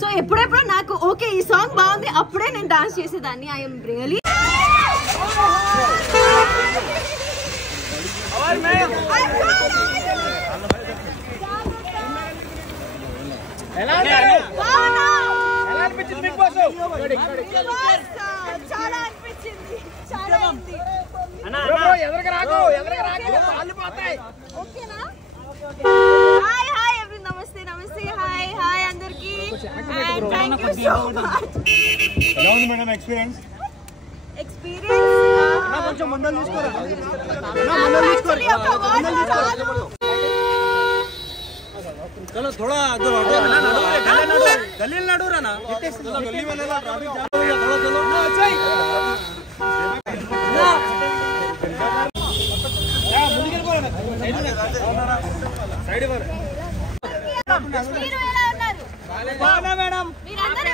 So ఎప్పుడెప్పుడు నాకు okay ఈ సాంగ్ బాగుంది అప్పుడే నేను డాన్స్ చేసేదాన్ని. ఐఎమ్ రియలీ చాలా అనిపించింది. హాయ్ హాయ్ ఎవరి నమస్తే నమస్తే హాయ్ హాయ్ అందరికి. Thank you so much. ఎలా ఉంది మేడం ఎక్స్పీరియన్స్? కొంచెం ముందర తీసుకోరా. चलो थोड़ा गली लड़ो ना गली वाले ट्रैफिक जाम हो गया थोड़ा चलो ना सही या मुंదుకి పోరా సైడ్ వర మీరు ఎలా ఉన్నారు? బాగా మేడం మీరందరూ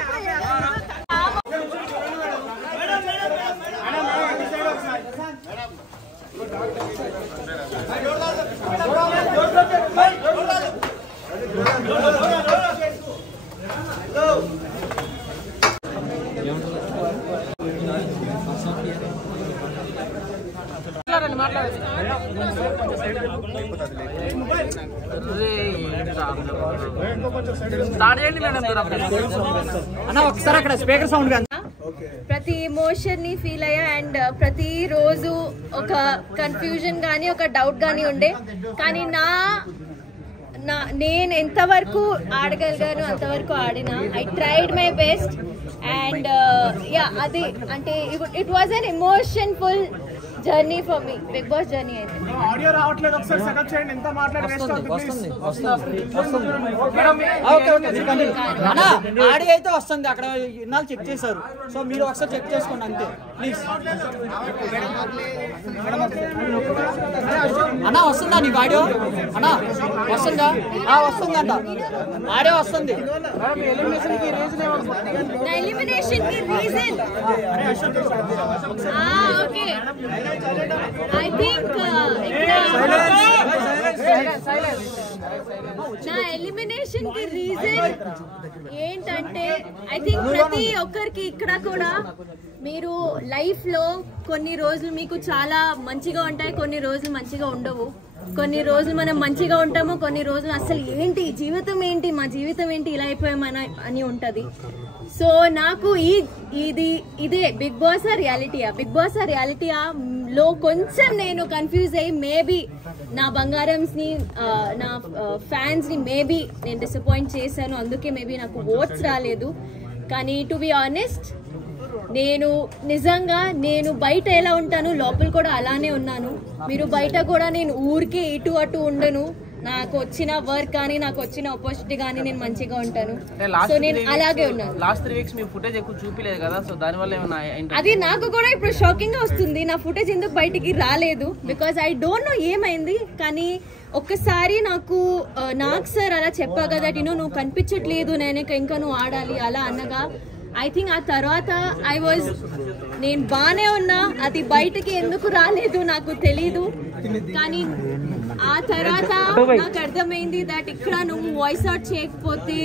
ఒకసారి అక్కడ స్పీకర్ సౌండ్ ప్రతి ఎమోషన్ ని ఫీల్ అయ్యా అండ్ ప్రతి రోజు ఒక కన్ఫ్యూజన్ గానీ ఒక డౌట్ గానీ ఉండే. కానీ నేను ఎంతవరకు ఆడగలిగాను అంతవరకు ఆడినా. I tried my best and yeah అది అంటే it was an emotionful journey for me. Bigg Boss journey అయితే ఆడియో రావట్లేదు, ఒకసారి సెటప్ చేయండి. ఎంత మాట్లాడి వేస్ట్ అవుతుంది. ఆడియో అయితే వస్తుంది, అక్కడ ఇన్నాళ్ళు చెక్ చేశారు. సో మీరు ఒకసారి చెక్ చేసుకోండి అంతే ప్లీజ్. అన్నా వస్తుందా నీకు ఆడియో? అన్నా వస్తుందా? వస్తుందంట ఆడియో వస్తుంది. ఎలిమినేషన్ కి రీజన్ ఓకే ఐ థింక్ నా ఎలిమినేషన్ కి రీజన్ ఏంటంటే ఐ థింక్ ప్రతి ఒక్కరికి ఇక్కడ కూడా మీరు లైఫ్ లో కొన్ని రోజులు మీకు చాలా మంచిగా ఉంటాయి, కొన్ని రోజులు మంచిగా ఉండవు. కొన్ని రోజులు మనం మంచిగా ఉంటాము, కొన్ని రోజులు అసలు ఏంటి జీవితం ఏంటి మా జీవితం ఏంటి ఇలా అయిపోయామని అని ఉంటది. సో నాకు ఇదే బిగ్ బాస్ రియాలిటీయా లో కొంచెం నేను కన్ఫ్యూజ్ అయ్యి మేబీ నా బంగారమ్స్ ని నా ఫ్యాన్స్ ని మేబీ నేను డిసప్పాయింట్ చేశాను, అందుకే మేబీ నాకు ఓట్స్ రాలేదు. కానీ టు బి ఆనెస్ట్ నేను నిజంగా నేను బయట ఎలా ఉంటాను లోపల కూడా అలానే ఉన్నాను. మీరు బయట కూడా నేను ఊరికే ఇటు అటు ఉండను. నాకు వచ్చిన వర్క్ కానీ నాకు వచ్చిన ఆపర్చునిటీ కానీ నేను మంచిగా ఉంటాను. సో నేను అలాగే ఉన్నాను. లాస్ట్ 3 వీక్స్ మీ ఫుటేజ్ ఎక్కువ చూపిలేదు కదా, సో దాని వల్ల ఏమైనా అది నాకు కూడా ఇప్పుడు షాకింగ్ గా వస్తుంది. నా ఫుటేజ్ ఎందుకు బయటికి రాలేదు బికాజ్ ఐ డోంట్ నో ఏమైంది. కానీ ఒక్కసారి నాకు సార్ అలా చెప్పా కదా నువ్వు కనిపించట్లేదు, నేను ఇంకా నువ్వు ఆడాలి అలా అనగా ఐ థింక్ ఆ తర్వాత నేను బానే ఉన్నా, అది బయటకి ఎందుకు రాలేదు నాకు తెలీదు. కానీ ఆ తర్వాత నాకు అర్థమైంది దట్ ఇక్కడ నువ్వు వాయిస్ అవుట్ చేయకపోతే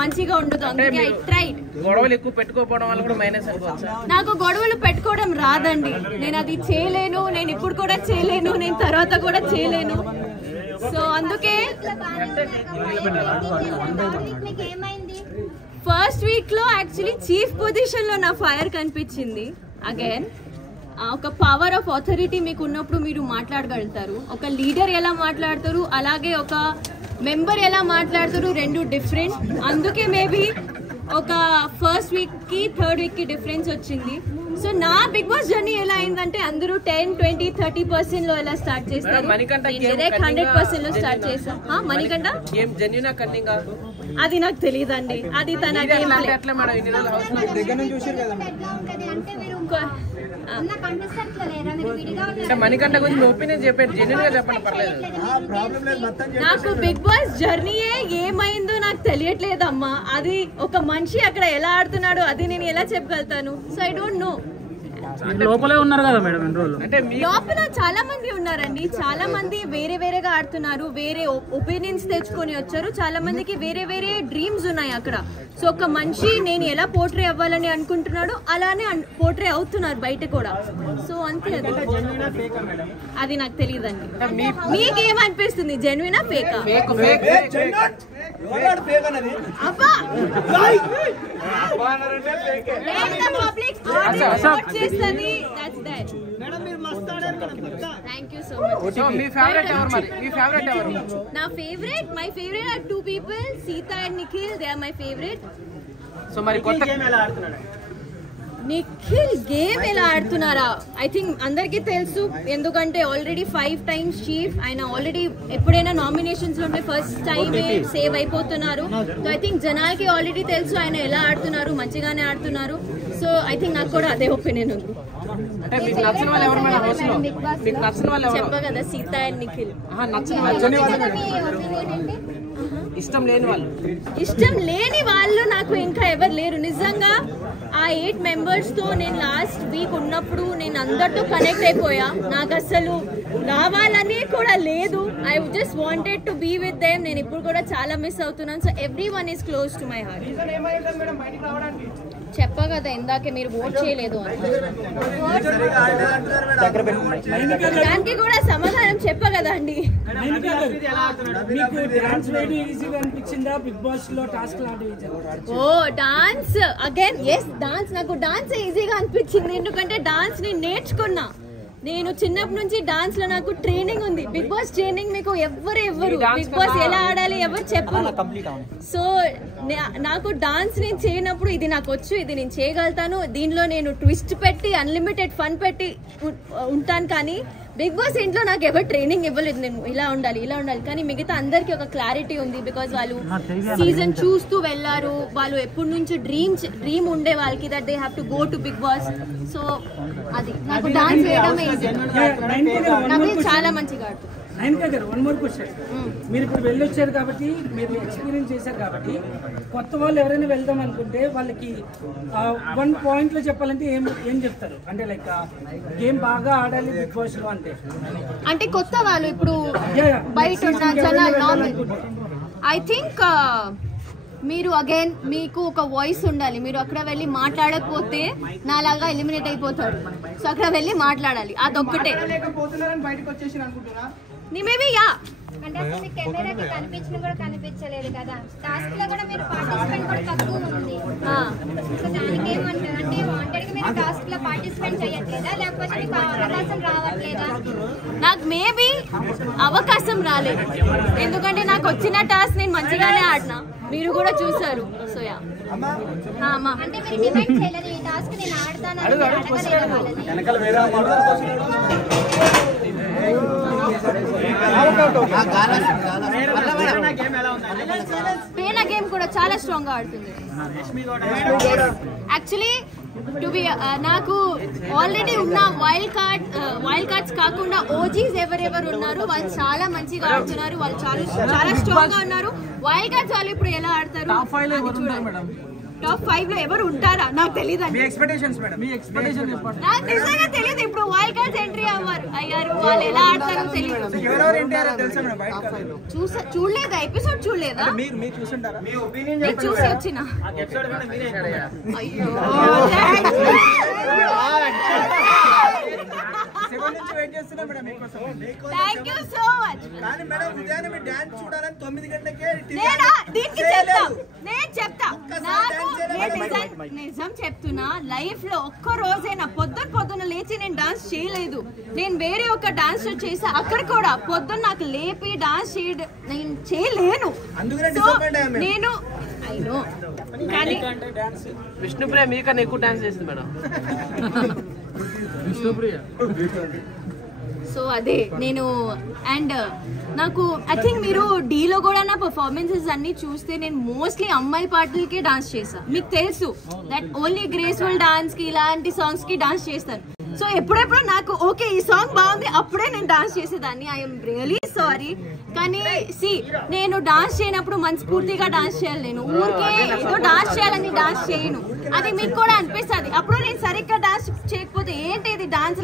మంచిగా ఉండదు. అందుకే ఐ ట్రైడ్. గొడవలు ఎక్కువ పెట్టుకోవడం వల్ల కూడా మైనస్ అనుకోవచ్చా? నాకు గొడవలు పెట్టుకోవడం రాదండి, నేను అది చేయలేను, నేను ఇప్పుడు కూడా చేయలేను, నేను తర్వాత కూడా చేయలేను. సో అందుకే ఫస్ట్ వీక్ లో యాక్చువల్లీ చీఫ్ పొజిషన్ లో నా ఫైర్ కనిపించింది. అగైన్ ఒక పవర్ ఆఫ్ అథారిటీ మీకు ఉన్నప్పుడు మీరు మాట్లాడగలుగుతారు. ఒక లీడర్ ఎలా మాట్లాడతారు అలాగే ఒక మెంబర్ ఎలా మాట్లాడతారు, రెండు డిఫరెంట్. అందుకే మేబీ ఒక ఫస్ట్ వీక్ కి థర్డ్ వీక్ కి డిఫరెన్స్ వచ్చింది. సో నా బిగ్ బాస్ జర్నీ ఎలా అయిందంటే అందరూ 10, 20, 30% లో ఎలా స్టార్ట్ చేస్తారు, 100% లో స్టార్ట్ చేస్తాం. మణికంఠ అది నాకు తెలియదండి, అది తన మణికంఠ గురించి ఒపీనియన్ చెప్పండి, జెన్యూన్ గా చెప్పండి పర్లేదు. నాకు బిగ్ బాస్ జర్నీయే ఏమైందో నాకు తెలియట్లేదమ్మా. అది ఒక మనిషి అక్కడ ఎలా ఆడుతున్నాడో అది నేను ఎలా చెప్పగలుగుతాను. So I don't know. లోపలే ఉన్నారు కదా మేడం ఎన్ని రోజులు? అంటే లోపల చాలా మంది ఉన్నారండి, చాలా మంది వేరే వేరేగా ఆడుతున్నారు, వేరే ఒపీనియన్స్ తెచ్చుకొని వచ్చారు, చాలా మందికి వేరే వేరే డ్రీమ్స్ ఉన్నాయి అక్కడ. సో ఒక మనిషి నేను ఎలా పోర్ట్రే అవ్వాలని అనుకుంటున్నాడో అలానే పోర్ట్రే అవుతున్నారు బయట కూడా. సో అంతే, అది నాకు తెలియదండి. మీకేమనిపిస్తుంది, జెన్యునా ఫేకా? నా favourite, my favourite are 2 people, Sita and Nikhil. They are my favourite. So మరి కొత్త గేమ్ ఎలా ఆడుతున్నాడు నిఖిల్? గేమ్ ఎలా ఆడుతున్నారా? ఐ థింక్ అందరికీ తెలుసు, ఎందుకంటే ఆల్రెడీ 5 times చీఫ్ ఆయన. ఆల్రెడీ ఎప్పుడైనా నామినేషన్స్ లో ఉంటే ఫస్ట్ టైం సేవ్ అయిపోతున్నారు. సో ఐ థింక్ జనాలకి ఆల్రెడీ తెలుసు ఆయన ఎలా ఆడుతున్నారు, మంచిగానే ఆడుతున్నారు. సో ఐ థింక్ నాకు కూడా అదే ఒపీనియన్ ఉంది. అంటే మీకు నచ్చిన వాళ్ళు ఎవరు మేడం హౌస్ లో? మీకు నచ్చిన వాళ్ళు ఎవరు? చెప్పా కదా, సీత అండ్ నిఖిల్. నచ్చిన వాళ్ళు, ఇష్టం లేని వాళ్ళు? ఇష్టం లేని వాళ్ళు నాకు ఇంకా ఎవరు లేరు నిజంగా. ఆ 8 members తో నేను లాస్ట్ వీక్ ఉన్నప్పుడు నేను అందరితో కనెక్ట్ అయిపోయా. నాకు అసలు రావాలని కూడా లేదు. I just wanted to be with them. నేను ఇప్పుడు కూడా చాలా మిస్ అవుతున్నాను. So everyone is close to my heart. చెప్పా కదా ఇందాకే, మీరు ఓట్ చేయలేదు అని. దానికి కూడా సమాధానం చెప్పా కదా అండి. ఓ డాన్స్ అగైన్, ఎస్ డాన్స్. నాకు డాన్స్ ఈజీగా అనిపించింది, ఎందుకంటే డాన్స్ నేను నేర్చుకున్నా. నేను చిన్నప్పటి నుంచి డాన్స్ లో నాకు ట్రైనింగ్ ఉంది. బిగ్ బాస్ ట్రైనింగ్ మీకు ఎవ్వరు బిగ్ బాస్ ఎలా ఆడాలి ఎవరు చెప్పరు. సో నాకు డాన్స్ నేను చేయనప్పుడు ఇది నాకు వచ్చు, ఇది నేను చేయగలుగుతాను. దీనిలో నేను ట్విస్ట్ పెట్టి అన్లిమిటెడ్ ఫన్ పెట్టి ఉంటాను. కానీ బిగ్ బాస్ ఇంట్లో నాకు ఎవరు ట్రైనింగ్ ఇవ్వలేదు, నేను ఇలా ఉండాలి ఇలా ఉండాలి. కానీ మిగతా అందరికి ఒక క్లారిటీ ఉంది, బికాజ్ వాళ్ళు సీజన్ చూస్తూ వెళ్ళారు. వాళ్ళు ఎప్పటి నుంచి డ్రీమ్ ఉండే వాళ్ళకి that they have to go to Big Boss. So అది నాకు డాన్స్ వేయడమే ఈజీ. నాకు చాలా మంచిగా ఆడుతుంది. One more question. మీరు ఇప్పుడు వెళ్ళొచ్చారు కాబట్టి, మీరు ఎక్స్పీరియన్స్ చేశారు కాబట్టి, కొత్త వాళ్ళు ఎవరైనా వెళ్దాం అనుకుంటే వాళ్ళకి 1 point లో చెప్పాలంటే ఏం చెప్తారు? అంటే లైక్ గేమ్ బాగా ఆడాలి బిగ్ బాస్ లో అంటే కొత్త వాళ్ళు ఇప్పుడు బయట ఉన్న జనాలు. ఐ థింక్ మీరు అగైన్ మీకు ఒక వాయిస్ ఉండాలి. మీరు అక్కడ వెళ్ళి మాట్లాడకపోతే నాలాగా ఎలిమినేట్ అయిపోతారు. సో అక్కడ వెళ్ళి మాట్లాడాలి, అదొక్కటే. మేబీ యా, అంటే అసలు కెమెరాకి కనిపించిన కూడా కనిపించలేదు కదా. టాస్క్ లో కూడా మీరు పార్టిసిపెంట్ కూడా తక్కువ ఉంది. సో దానికి ఏమంటారు? అంటే వాంటెడ్ గా మీరు టాస్క్ లో పార్టిసిపేట్ చేయట్లేదా, లేకపోతే మీకు అవకాశం రావట్లేదా? నాకు మేబీ అవకాశం రాలేదు, ఎందుకంటే నాకు వచ్చిన టాస్క్ నేను మంచిగానే ఆడినా, మీరు కూడా చూసారు. సో యా, అంటే మీరు డిమైండ్ చేయలేదు ఈ టాస్క్ నేను ఆడతాను అని అడగలేదు వాళ్ళని. పేనా గేమ్ కూడా చాలా స్ట్రాంగ్ గా ఆడుతుంది. యాక్చువల్లీ టు బి నాకు ఆల్రెడీ ఉన్న వైల్డ్ కార్డ్స్ కాకుండా ఓజీస్ ఎవరెవరు ఉన్నారు వాళ్ళు చాలా మంచిగా ఆడుతున్నారు. వాళ్ళు చాలా స్ట్రాంగ్ గా ఉన్నారు. వైల్డ్ కార్డ్స్ వాళ్ళు ఇప్పుడు ఎలా ఆడతారు? టాప్ 5 లో ఎవరు ఉంటారా నాకు తెలియదు. నాకు నిజంగా తెలియదు. ఇప్పుడు వైల్డ్ కార్డ్స్ ఎంట్రీ అయ్యారు, వాళ్ళు ఎలా ఆడతారో తెలియదు. చూడలేదా ఎపిసోడ్? చూడలేదా? నేను చూసి వచ్చిన. అయ్యో థ్యాంక్ యూ సో మచ్. నేను చెప్తా, నాకు నిజం చెప్తున్నా, లైఫ్ లో ఒక్క రోజైనా పొద్దున లేచి నేను డాన్స్ చేయలేదు. నేను వేరే ఒక డాన్స్ చేసా, అక్కడ కూడా పొద్దున్న నాకు లేపి డాన్స్ చేయడం నేను చేయలేను. నేను అయినో కానీ విష్ణుప్రియ మీకన్నా ఎక్కువ డాన్స్ చేసింది మేడం. సో అదే నేను. అండ్ నాకు ఐ థింక్ మీరు డీలో కూడా నా పర్ఫార్మెన్సెస్ అన్ని చూస్తే నేను మోస్ట్లీ అమ్మాయి పాటలకే డాన్స్ చేసా. మీకు తెలుసు దట్ ఓన్లీ గ్రేస్ఫుల్ డాన్స్ కి ఇలాంటి సాంగ్స్ కి డాన్స్ చేస్తాను. సో ఎప్పుడెప్పుడు నాకు ఓకే ఈ సాంగ్ బాగుంది అప్పుడే నేను డాన్స్ చేసేదాన్ని. I'm really sorry. కానీ నేను డాన్స్ చేయనప్పుడు మనస్ఫూర్తిగా డాన్స్ చేయాలి. నేను ఊరికే ఏదో డాన్స్ చేయాలని డాన్స్ చేయను. అది మీకు కూడా అనిపిస్తుంది. అప్పుడు నేను సరిగ్గా డాన్స్ చేయకపోతే ఏంటి ఇది డాన్స్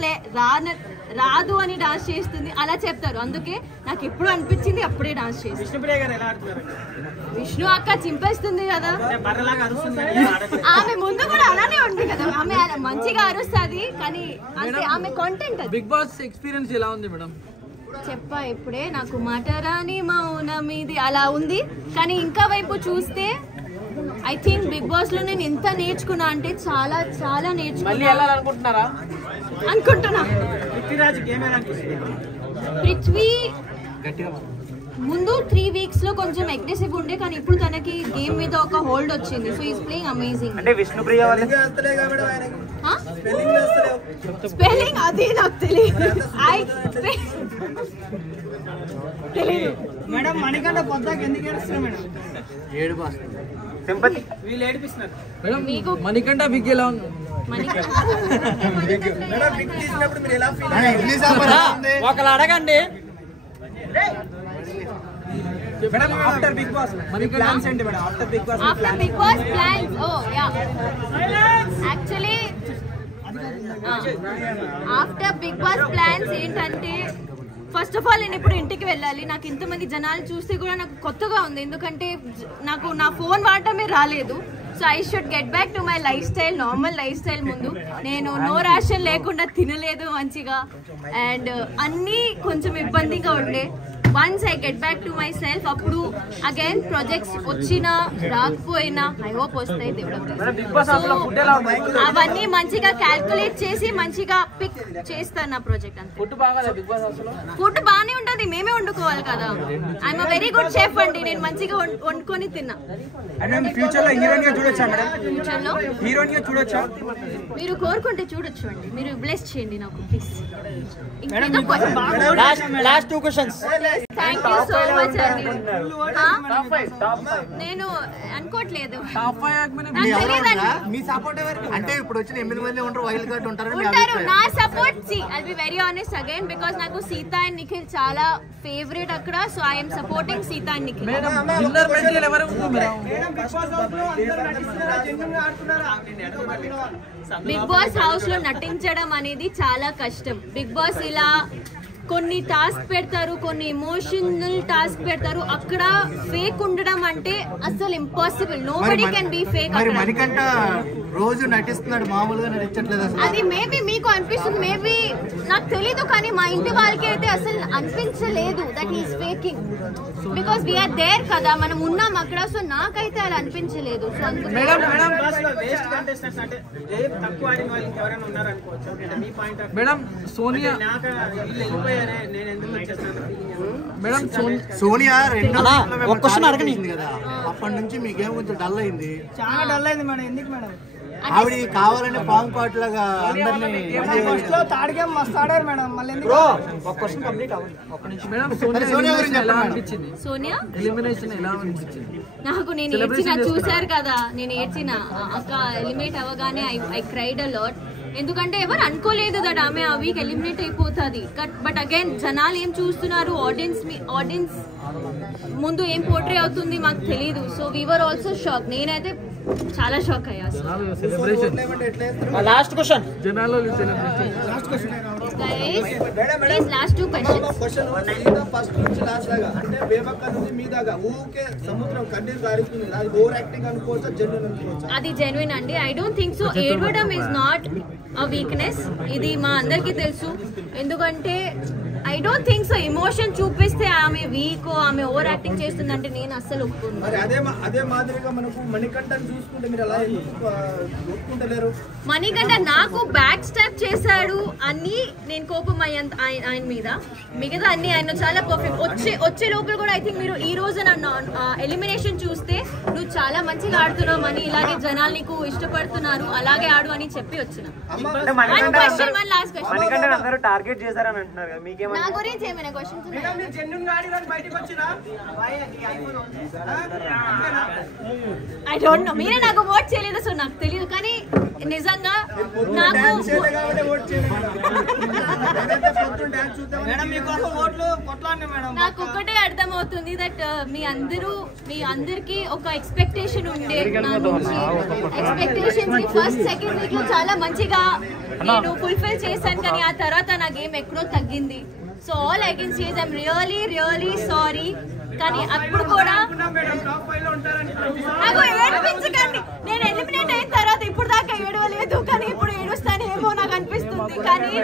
రాదు అని డాన్స్ చేస్తుంది అలా చెప్తారు. అందుకే నాకు ఎప్పుడు అనిపించింది అప్పుడే డాన్స్ చేస్తాను. విష్ణు అక్క చింపేస్తుంది కదా, ఆమె ముందు కూడా అలానే ఉంది కదా, ఆమె మంచిగా అరుస్తుంది. కానీ అంటే ఆమె కంటెంట్. బిగ్ బాస్ ఎక్స్పీరియన్స్ ఎలా ఉంది మేడం? చెప్పా ఇప్పుడే, నాకు మాటరాని మౌనం ఇది అలా ఉంది. కానీ ఇంకా వైపు చూస్తే ఐ థింక్ బిగ్ బాస్ లో నేను ఎంత నేర్చుకున్నా అంటే చాలా చాలా నేర్చుకున్నా అనుకుంటున్నా. పృథ్వీ ముందు 3 weeks లో కొంచెం అగ్రెసివ్ ఉండే, కానీ ఇప్పుడు తనకి గేమ్ మీద ఒక హోల్డ్ వచ్చింది. So is playing amazing. అంటే విష్ణుప్రియ స్పెల్లింగ్ అది నాకు తెలియదు. మేడం మణికంఠ పొద్దాక ఎందుకు ఏడుస్తున్నా మేడం? సింపతి వీళ్ళు ఏడిపిస్తున్నారు మేడం. మీకు మణికంఠ బిగ్ ఎలా ఉంది? ఒకళ్ళు అడగండి. ఆఫ్టర్ బిగ్ బాస్ ప్లాన్స్ ఏంటి madam? After Bigg Boss plans actually after Bigg Boss plans ఏంటంటే, ఫస్ట్ ఆఫ్ ఆల్ నేను ఇప్పుడు ఇంటికి వెళ్ళాలి. నాకు ఇంతమంది జనాలు చూస్తే కూడా నాకు కొత్తగా ఉంది. ఎందుకంటే నాకు నా ఫోన్ వాడటమే రాలేదు. So I should get back to my life style, normal life style. ముందు నేను నో రేషన్ లేకుండా తినలేదు మంచిగా, అండ్ అన్నీ కొంచెం ఇబ్బందిగా ఉండే. Once I get back to my self, అప్పుడు అగైన్ ప్రాజెక్ట్స్ వచ్చినా రాకపోయినా ఐ హోప్ వస్తాయి దేవుడు. అవన్నీ మంచిగా క్యాల్కులేట్ చేసి మంచిగా పిక్ చేస్తాను నా ప్రాజెక్ట్. అంతే. ఫుడ్ బాగానే ఉంటుంది, మేమే వండుకోవాలి కదా. I'm a very good chef అండి. నేను మంచిగా వండుకొని తిన్నా. ఫ్యూచర్ లో హీరోయిన్ గా చూడొచ్చా మేడం? ఫ్యూచర్ లో హీరోయిన్ గా చూడొచ్చా? మీరు కోరుకుంటే చూడొచ్చు అండి. మీరు బ్లెస్ చేయండి నాకు please. Last 2 questions. Thank you so much అండి. నేను అనుకోవట్లేదు. మీ సపోర్ట్ అంటే ఇప్పుడు వచ్చిన 8 మంది ఉంటారు, వైల్డ్ కార్డ్ ఉంటారు. నా support I'll be very honest again, because నాకు సీత అండ్ నిఖిల్ చాలా ఫేవరెట్ అక్కడ. So I'm supporting Seetha and Nikhil. Bigg Boss house లో నటించడం అనేది చాలా కష్టం. బిగ్ బాస్ ఇలా కొన్ని టాస్క్ పెడతారు, కొన్ని ఎమోషనల్ టాస్క్ పెడతారు. అక్కడ ఫేక్ ఉండడం అంటే అసలు impossible. Nobody can be fake. Manikanta రోజు నటిస్తున్నాడు, మామూలుగా నటించట్లేదు. అది మేబీ మీకు అనిపిస్తుంది, మేబీ నాకు తెలీదు. కానీ మా ఇంటి వాళ్ళకి అయితే అసలు అనిపించలేదు that is faking. Because we're there కదా, మనం ఉన్నాం అక్కడ. సో నాకైతే అలా అనిపించలేదు. సో మేడం సోనియా సోనియా ఒక క్వశ్చన్ అడగనింది కదా, అప్పటి నుంచి మీకేం కొంచెం డల్ అయింది. చాలా డల్ అయింది మేడం. ఎందుకు మేడం? ఆవిడ కావాలని పాము పాటు లాగా అందరినీ తాడిగా మస్తు ఆడారు మేడం. మళ్ళీ సోనియా నాకు నేను ఏడ్చిన చూసారు కదా, నేను ఏడ్చిన అక్క ఎలిమినేట్ అవ్వగానే ఐ క్రైడ్ అ లాట్. ఎందుకంటే ఎవరు అనుకోలేదు దట్ ఆమె ఆ వీక్ ఎలిమినేట్ అయిపోతుంది. బట్ అగైన్ జనాలు ఏం చూస్తున్నారు, ఆడియన్స్ ముందు ఏం పోర్ట్రే అవుతుంది మాకు తెలీదు. So we're also shock. నేనైతే చాలా షాక్ అయ్యా. Last question. Last 2 questions. First నుంచి లాస్ట్ దాకా అంటే వేమక్క నుంచి మీ దాకా ఊకే సముద్రం కన్నీరు గారుతుంది. అది ఓవర్ యాక్టింగ్ అనుకోవచ్చా, జెన్యూన్ అనుకోవచ్చా? అది జెన్యూన్ అండి. I don't think so. ఏడవడం ఈజ్ నాట్ అ వీక్నెస్. ఇది మా అందరికీ తెలుసు. ఎందుకంటే I don't think so emotion చూపిస్తే ఆమె వీక్, ఆమె ఓవర్ యాక్టింగ్ చేస్తుందంటే నేను అస్సలు ఒప్పుకోను. అదే మాదిరిగా మనకు మణికంఠని చూసుకుంటే మీరు అలా ఒప్పుకుంటలేరు. మణికంఠ నాకు బ్యాక్ స్టెప్ చేశాడు అని నేను కోపం ఆయన మీద. మిగతా అన్ని ఆయన చాలా పర్ఫెక్ట్. వచ్చే లోపల కూడా ఐ థింక్ మీరు ఈ రోజు నన్ను ఎలిమినేషన్ చూస్తే నువ్వు చాలా మంచిగా ఆడుతున్నావు అని, ఇలాగే జనాలు నీకు ఇష్టపడుతున్నారు, అలాగే ఆడు అని చెప్పి వచ్చిన. టార్గెట్ చేశారని అంటున్నారు కదా, మీకేమో నా గురించి ఏమైనా క్వశ్చన్స్ ఐ డోంట్ నో. మీరే నాకు ఓట్ చేయలేదు, సో నాకు తెలియదు. కానీ నిజంగా నాకు నాకు ఒకటే అర్థమవుతుంది దట్ మీ అందరికి ఒక ఎక్స్పెక్టేషన్ ఉండే నా నుంచి. ఎక్స్పెక్టేషన్స్ ని ఫస్ట్ సెకండ్ వీక్ లో చాలా మంచిగా నేను ఫుల్ఫిల్ చేశాను, కానీ ఆ తర్వాత నా గేమ్ ఎక్కడో తగ్గింది. So all I can say I'm really really sorry. కానీ అప్పుడు కూడా నాకు ఏడిపించకండి. నేను ఎలిమినేట్ అయిన తర్వాత ఇప్పుడు దాకా ఏడవలేదు, కానీ ఇప్పుడు ఏడుస్తానేమో నాకు అనిపిస్తుంది. కానీ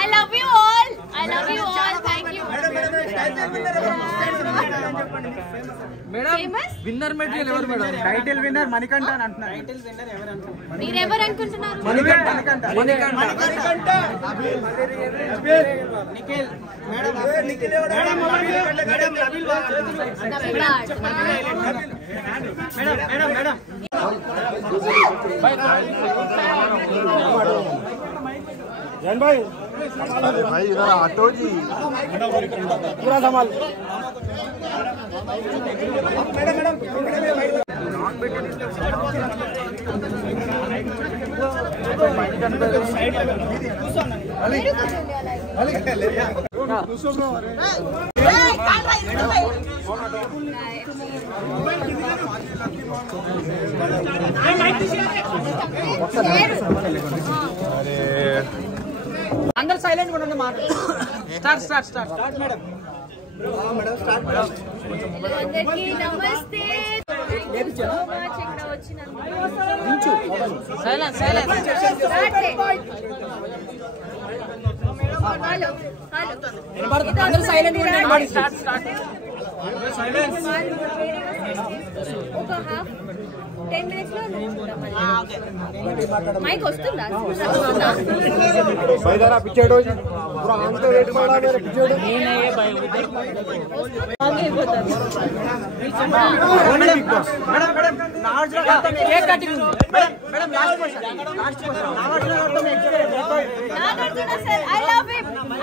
I love you all, I love you all. Thank you. Winner material ఎవరు మేడం? టైటిల్ విన్నర్ మణికంఠ అని అంటున్నారు. మీరెవరు అనుకుంటున్నారు? भाई इधर ऑटो जी पूरा संभाल। అందరు సైలెంట్ ఉండండి. మాట స్టార్ట్ మేడం. అందరికీ నమస్తే. అందరు సైలెంట్ ఉండండి. ఒక 10 minutes లో మైక్ వస్తుందా?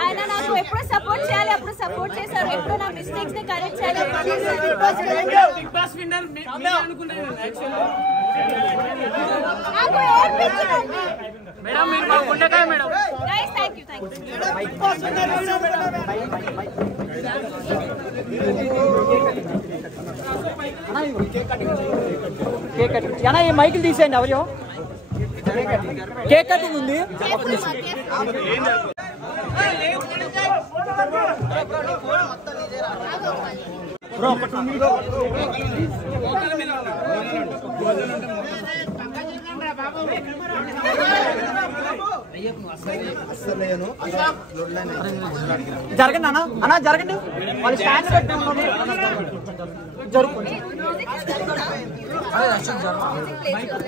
ఆయన నాకు ఎప్పుడు సపోర్ట్ చేయాలి అప్పుడు సపోర్ట్ చేశారు, ఎప్పుడు నా మిస్టేక్స్ ని కరెక్ట్ చేయాలి అప్పుడు చేశారు. నాకు ఏర్పించండి మేడం, మీరు మా గుండెకాయ madam. Guys thank you. Cake cutting అన్నా, ఈ మైకిల్ తీసేయండి. ఎవరో కేక్ కటింగ్ ఉంది. జరగండి అన్న జరగండి. వాళ్ళు స్టాండ్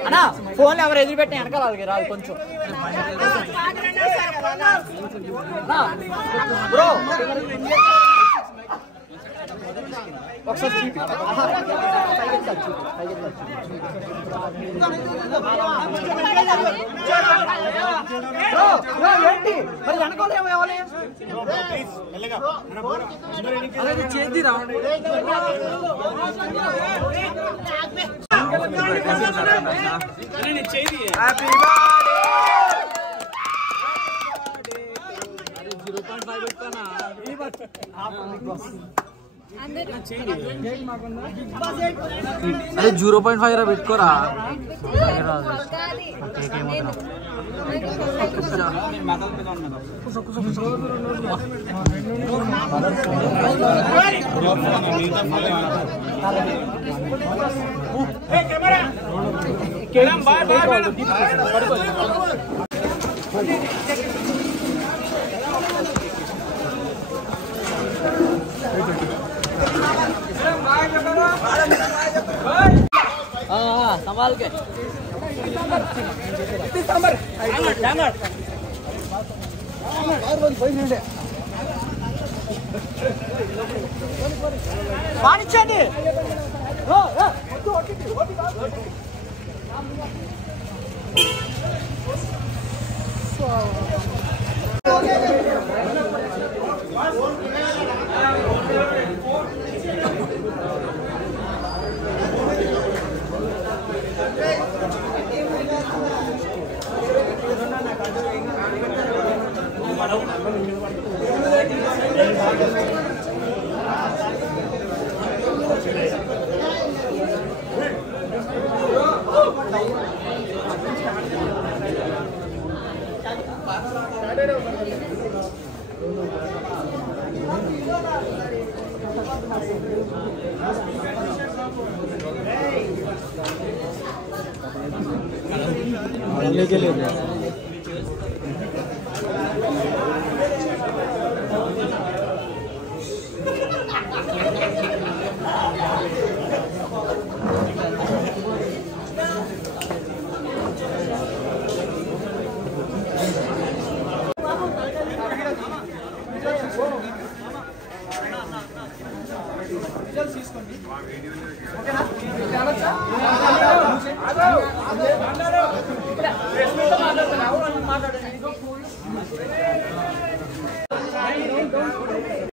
అన్నా ఫోన్లు ఎవరు ఎదురు పెట్టిన వెనకాల రాదు కొంచెం. బ్రో ఒకసారి ఏంటి మరి వెనకాలేమో ఇవ్వాలి చేద్దిరా. అదే 0.5 రా పెట్టుకోరా. संभाल के పానించండి. తీసుకోండి ఓకేనా.